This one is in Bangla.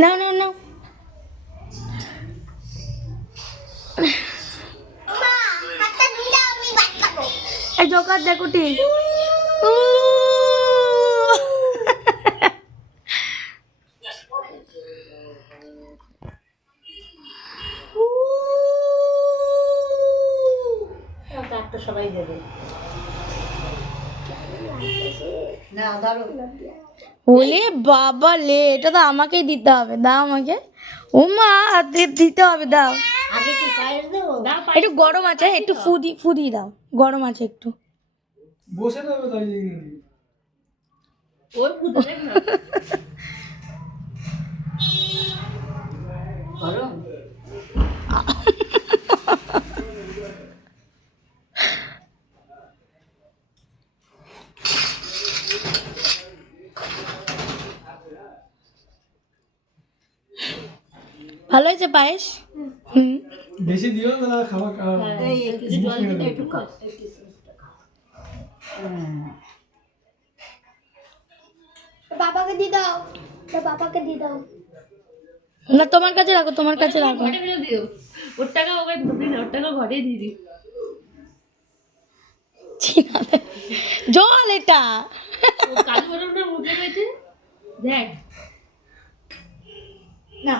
নাও নাও নাও। এই জোকার দেখো টি। সবাই দেবে না ধরো। ওলে বাবা লে, এটা তো আমাকেই দিতে হবে, দাও আমাকে। ও মা দিতে হবে, দাও। আগে কি পায়েস দেবো? একটু গরম আছে, একটু ফু দিয়ে দাও, গরম আছে একটু। বসে যাবে তাই ওর ফুটে দেখ না গরম। ভালো হয়েছে পায়েস? হুম। বেশি দিও না, খাওয়া এই একটু জল দিতে একটু খাও। বাবাকে দিয়ে দাও, বাবাকে দিয়ে দাও। না তোমার কাছে রাখো, তোমার কাছে রাখো। ঘরে ফেলে দিও, ওর টাকা ওকে দিবি না, ওর টাকা ঘরে দিয়ে দিই। জল এটা। কাজু বাদামটা মুখে রয়েছে দেখ না